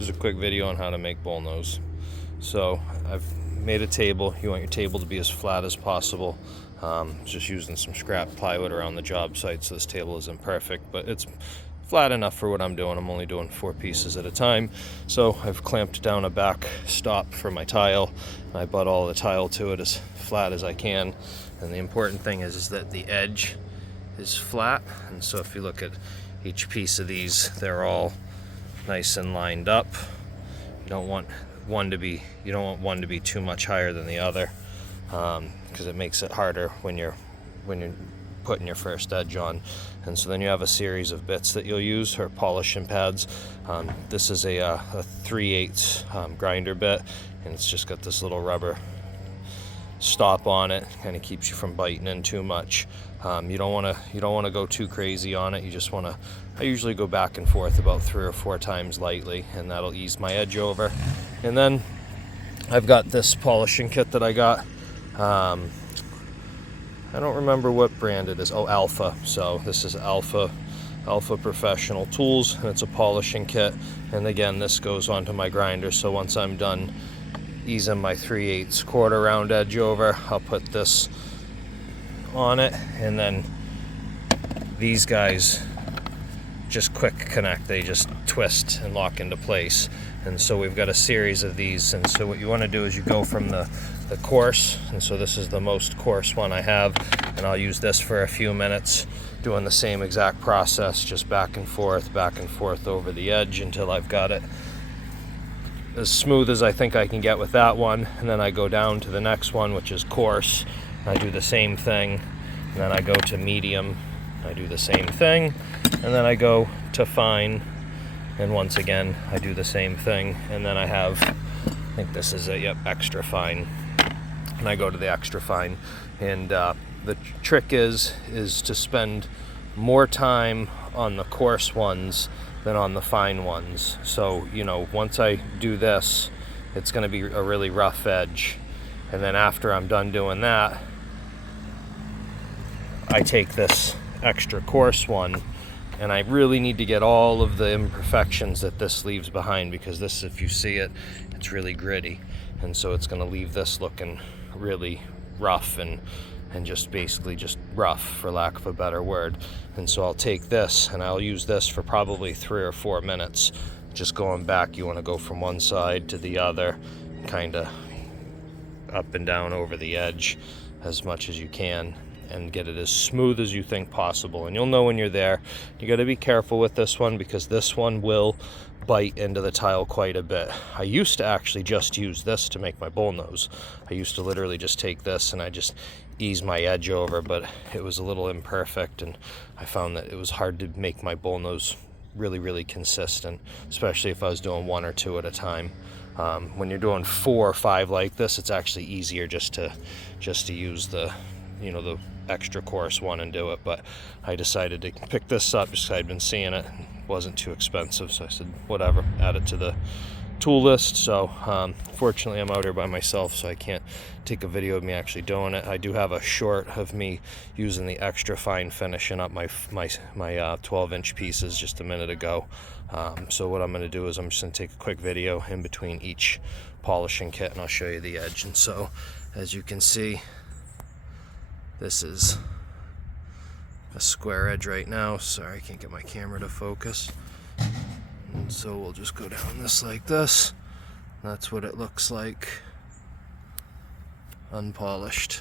There's a quick video on how to make bullnose. So I've made a table. You want your table to be as flat as possible. Just using some scrap plywood around the job site, so this table isn't perfect, but it's flat enough for what I'm doing. I'm only doing 4 pieces at a time. So I've clamped down a back stop for my tile. I butt all the tile to it as flat as I can. And the important thing is that the edge is flat. And so if you look at each piece of these, they're all nice and lined up. You don't want one to be too much higher than the other, because it makes it harder when you're putting your first edge on. And so then you have a series of bits that you'll use, or polishing pads. This is a 3/8 grinder bit, and it's just got this little rubber stop on it. Kind of keeps you from biting in too much. You don't want to go too crazy on it. You just want to. I usually go back and forth about 3 or 4 times lightly, and that'll ease my edge over. And then I've got this polishing kit that I got. I don't remember what brand it is. Oh, Alpha. So this is Alpha Professional Tools, and it's a polishing kit. And again, this goes onto my grinder. So once I'm done easing my 3/8 quarter round edge over, I'll put this on it, and then these guys just quick connect. They just twist and lock into place. And so we've got a series of these. And so what you want to do is you go from the coarse, and so this is the most coarse one I have, and I'll use this for a few minutes doing the same exact process, just back and forth over the edge until I've got it as smooth as I think I can get with that one. And then I go down to the next one, which is coarse. I do the same thing, and then I go to medium. I do the same thing, and then I go to fine, and once again I do the same thing. And then I have, I think this is it, yep, extra fine, and I go to the extra fine. And the trick is to spend more time on the coarse ones than on the fine ones. So, you know, once I do this, it's going to be a really rough edge, and then after I'm done doing that, I take this extra coarse one, and I really need to get all of the imperfections that this leaves behind, because this, if you see it, it's really gritty, and so it's going to leave this looking really rough and just basically just rough, for lack of a better word. And so I'll take this and I'll use this for probably 3 or 4 minutes, just going back. You want to go from one side to the other, kind of up and down over the edge as much as you can, and get it as smooth as you think possible. And you'll know when you're there. You got to be careful with this one, because this one will bite into the tile quite a bit. I used to actually just use this to make my bullnose. I used to literally just take this and I just ease my edge over, but it was a little imperfect, and I found that it was hard to make my bullnose really consistent, especially if I was doing 1 or 2 at a time. When you're doing 4 or 5 like this, it's actually easier just to use the extra coarse one and do it. But I decided to pick this up just because I'd been seeing it. It wasn't too expensive, so I said whatever, add it to the tool list. So fortunately I'm out here by myself, so I can't take a video of me actually doing it. I do have a short of me using the extra fine, finishing up my 12-inch pieces just a minute ago. So what I'm going to do is I'm just going to take a quick video in between each polishing kit, and I'll show you the edge. And so as you can see, this is a square edge right now. Sorry, I can't get my camera to focus. And so we'll just go down this like this. That's what it looks like unpolished.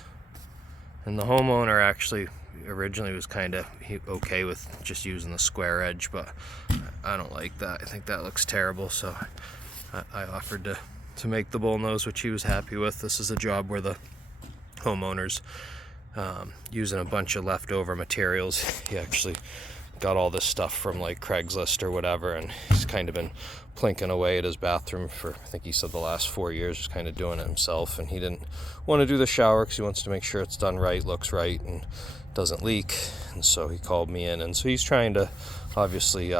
And the homeowner actually originally was kind of okay with just using the square edge, but I don't like that. I think that looks terrible, so I offered to make the bullnose, which he was happy with. This is a job where the homeowner's using a bunch of leftover materials. He actually got all this stuff from like Craigslist or whatever, and he's kind of been plinking away at his bathroom for, I think he said, the last 4 years, just kind of doing it himself. And he didn't want to do the shower because he wants to make sure it's done right, looks right, and doesn't leak. And so he called me in, and so he's trying to obviously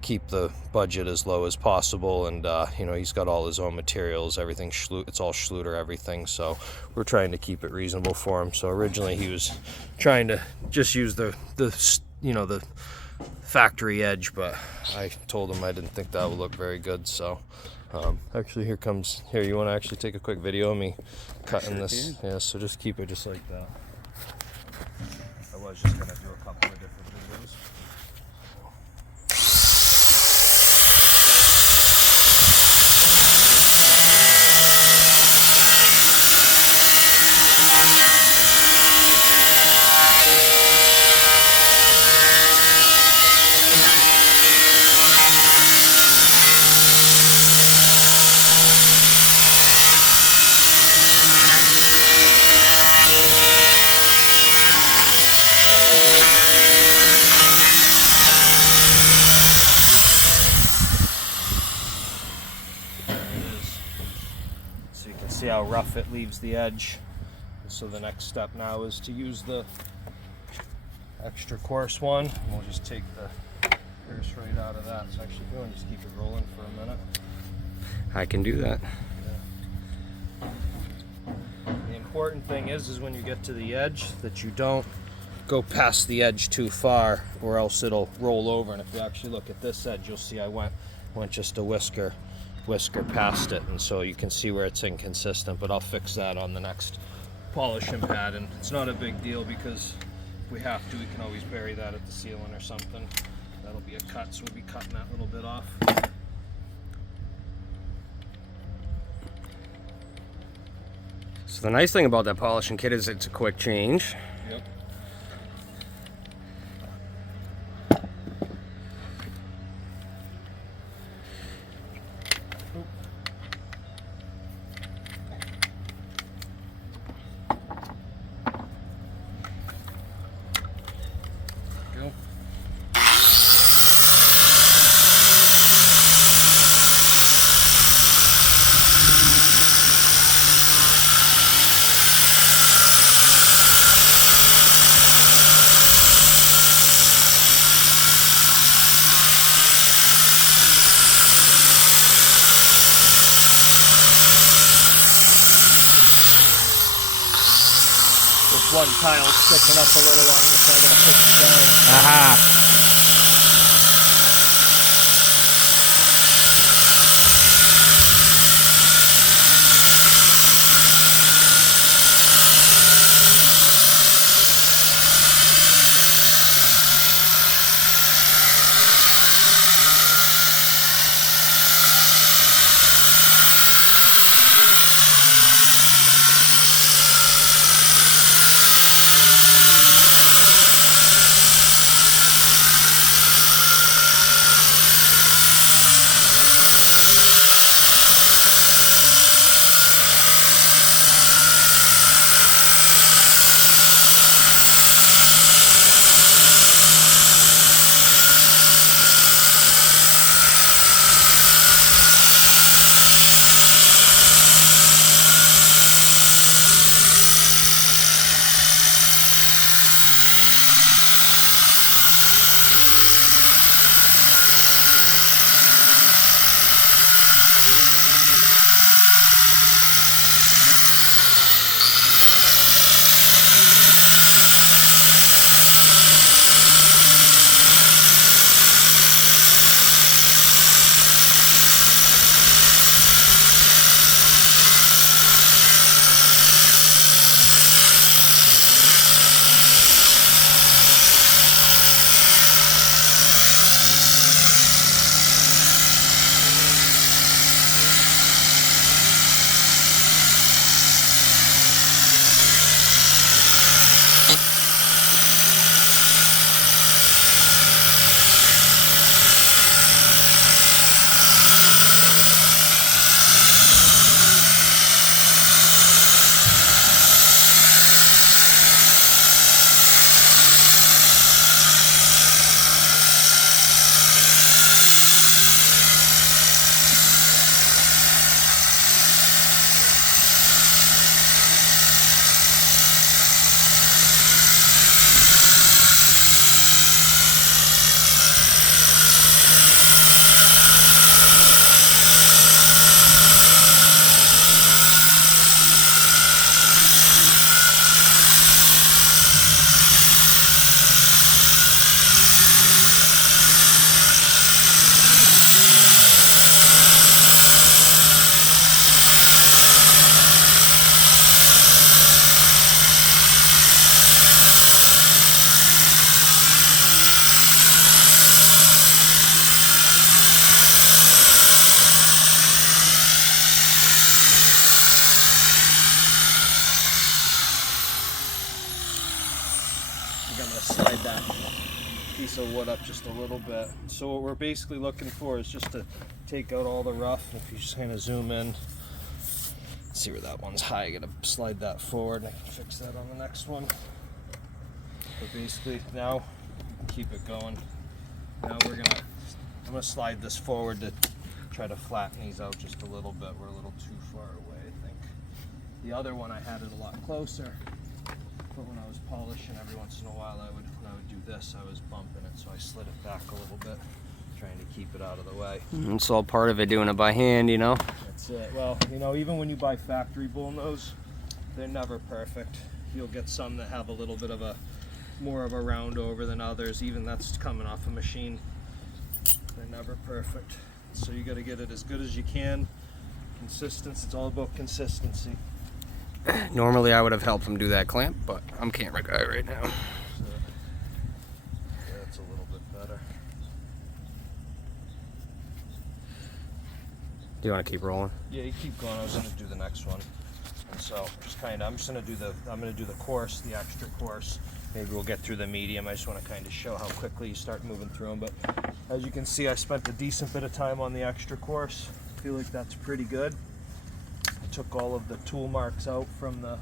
keep the budget as low as possible. And he's got all his own materials, everything it's all Schluter, everything, so we're trying to keep it reasonable for him. So originally he was trying to just use the factory edge, but I told him I didn't think that would look very good. So actually, here, you want to actually take a quick video of me cutting this? Yeah, so just keep it just like that. I was just gonna do a couple of different videos. So you can see how rough it leaves the edge. So the next step now is to use the extra coarse one. And we'll just take the pierce right out of that. So actually, go and just keep it rolling for a minute. I can do that. Yeah. The important thing is when you get to the edge that you don't go past the edge too far, or else it'll roll over. And if you actually look at this edge, you'll see I went just a whisker past it, and so you can see where it's inconsistent, but I'll fix that on the next polishing pad. And it's not a big deal, because if we have to, we can always bury that at the ceiling or something. That'll be a cut, so we'll be cutting that little bit off. So the nice thing about that polishing kit is it's a quick change. Yep. One tile sticking up a little on me, so I'm going to push it down. Aha! slide that piece of wood up just a little bit. So what we're basically looking for is just to take out all the rough. If you just kind of zoom in, see where that one's high, I gotta slide that forward and I can fix that on the next one. But basically now, keep it going. Now I'm gonna slide this forward to try to flatten these out just a little bit. We're a little too far away, I think. The other one I had it a lot closer, but when I was polishing, every once in a while when I would do this, I was bumping it, so I slid it back a little bit, trying to keep it out of the way. It's all part of it, doing it by hand, you know? That's it. Well, you know, even when you buy factory bullnose, they're never perfect. You'll get some that have a little bit of more of a round over than others. Even that's coming off a machine. They're never perfect. So you got to get it as good as you can. Consistency, it's all about consistency. Normally I would have helped him do that clamp, but I'm camera guy right now. So, yeah, that's a little bit better. Do you want to keep rolling? Yeah, you keep going. I was going to do the next one. And so I'm just going to do the coarse, the extra coarse. Maybe we'll get through the medium. I just want to kind of show how quickly you start moving through them. But as you can see, I spent a decent bit of time on the extra coarse. I feel like that's pretty good. I took all of the tool marks out from the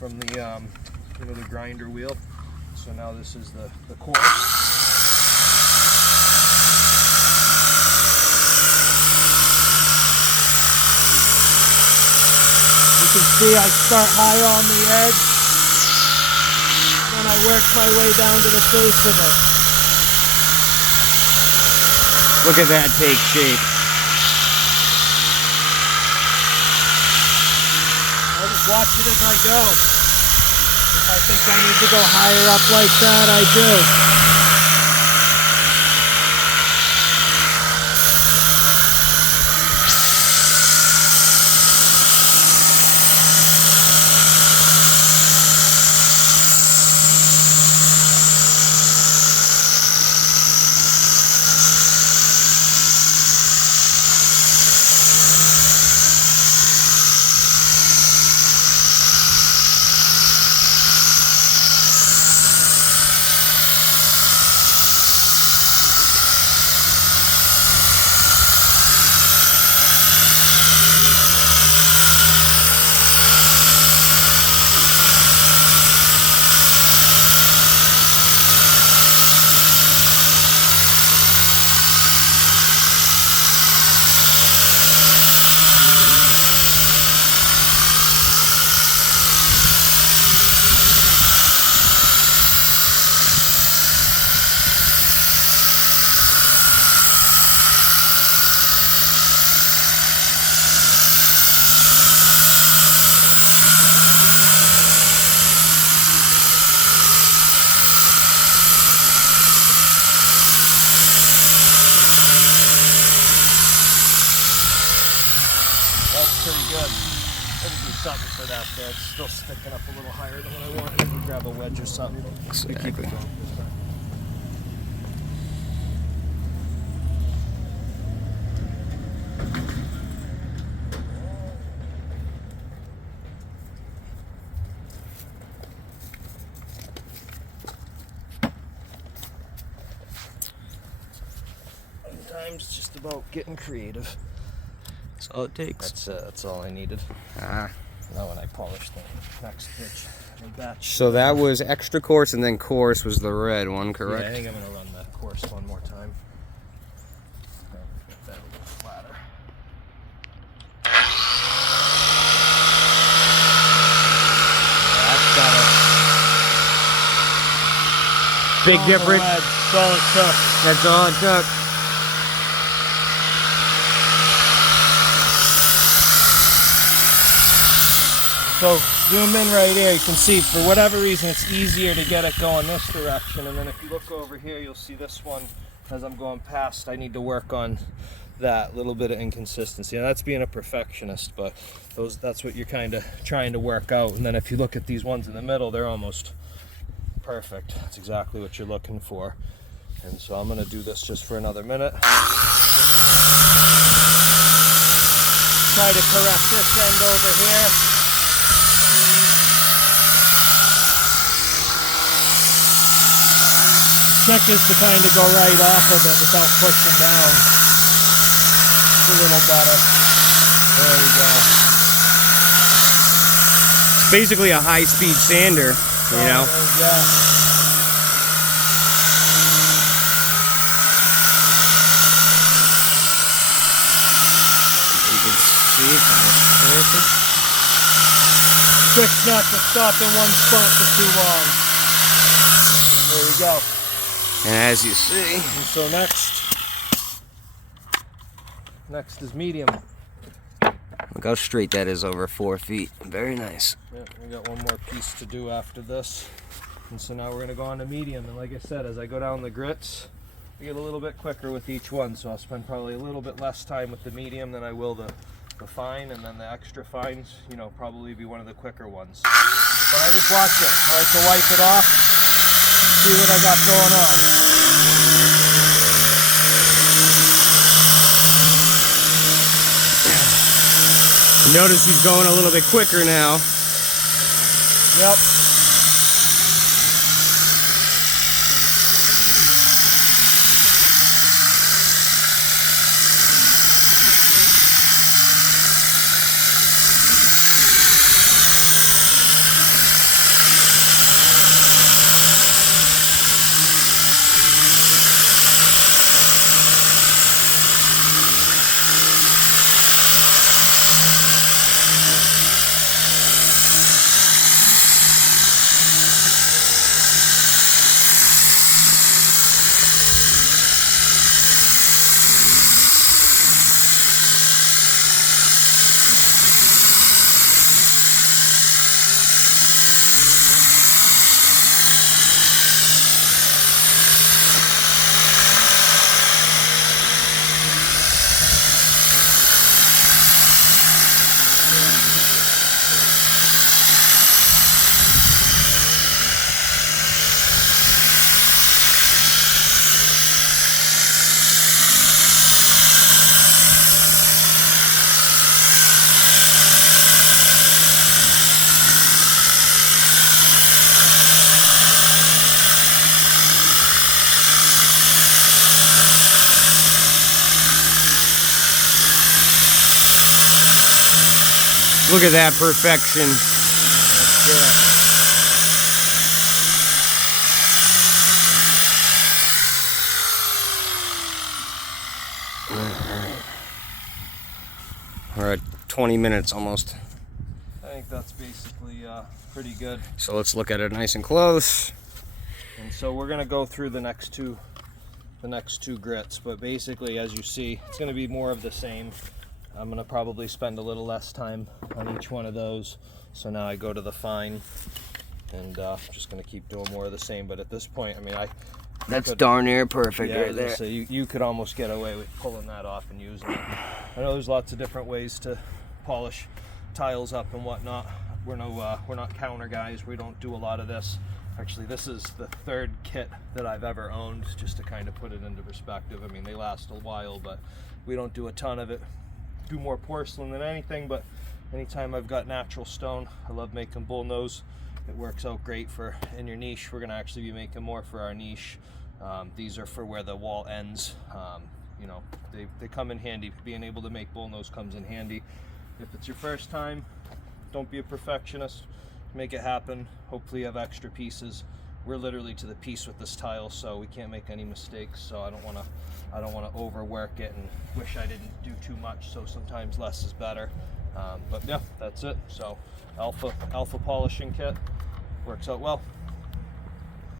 the grinder wheel. So now this is the coarse. You can see I start high on the edge, and I work my way down to the face of it. Look at that take shape. I just watch it as I go. If I think I need to go higher up like that, I do. Pretty good. Maybe do something for that there. It's still sticking up a little higher than what I want. Maybe grab a wedge or something. Exactly. Keep it going this time. Sometimes it's just about getting creative. That's all it takes. That's it. That's all I needed. Ah. Now when I polish the next batch. So that was extra coarse, and then coarse was the red one, correct? Yeah, I think I'm gonna run the coarse one more time. Get that a little flatter. Yeah, that's better. Big difference. That's all it took. That's all it took. So zoom in right here, you can see for whatever reason it's easier to get it going this direction, and then if you look over here you'll see this one as I'm going past. I need to work on that little bit of inconsistency, and that's being a perfectionist, but that's what you're kind of trying to work out. And then if you look at these ones in the middle, they're almost perfect. That's exactly what you're looking for. And so I'm going to do this just for another minute. Try to correct this end over here. trick is to kind of go right off of it without pushing down. It's a little better. There we go. It's basically a high-speed sander, you know? Yeah. You can see it's almost perfect. Trick's not to stop in one spot for too long. There we go. And as you see, And so next is medium. look how straight that is over 4 feet. Very nice. Yeah, we got one more piece to do after this. And so now we're gonna go on to medium. And like I said, as I go down the grits, I get a little bit quicker with each one. So I'll spend probably a little bit less time with the medium than I will the fine, and then the extra fines, you know, probably be one of the quicker ones. But I just watch it. I like to wipe it off, see what I got going on. Notice he's going a little bit quicker now. Yep. Look at that perfection. We're at 20 minutes almost. I think that's basically pretty good. So let's look at it nice and close. And so we're gonna go through the next two grits, but basically, as you see, it's gonna be more of the same. I'm gonna probably spend a little less time on each one of those. So now I go to the fine, and I'm just gonna keep doing more of the same. But at this point, I mean, That's darn near perfect yeah, right there. So you could almost get away with pulling that off and using it. I know there's lots of different ways to polish tiles up and whatnot. We're not counter guys. We don't do a lot of this. Actually, this is the third kit that I've ever owned, just to kind of put it into perspective. I mean, they last a while, but we don't do a ton of it. Do more porcelain than anything, but anytime I've got natural stone, I love making bullnose. It works out great for in your niche. We're gonna actually be making more for our niche. These are for where the wall ends. You know, they come in handy. Being able to make bullnose comes in handy. If it's your first time, don't be a perfectionist. Make it happen. Hopefully you have extra pieces. We're literally to the piece with this tile, so we can't make any mistakes. So I don't want to overwork it and wish I didn't do too much. So sometimes less is better. But yeah, that's it. So alpha polishing kit works out well.